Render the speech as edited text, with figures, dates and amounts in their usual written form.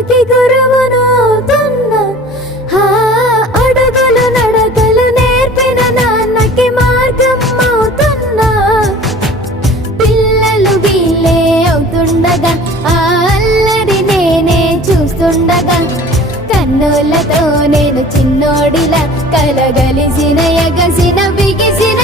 అమ్మకి గురువునవుతున్నా. అడుగులు నడకలు నేర్పిన నాన్నకి మార్గం అవుతున్నా. పిల్లలు వీళ్ళే అవుతుండగా ఆ అల్లరి నేనే చూస్తుండగా కన్నులతో నేను చిన్నోడిలా కలగలిసిన ఎగసిన బిగిసిన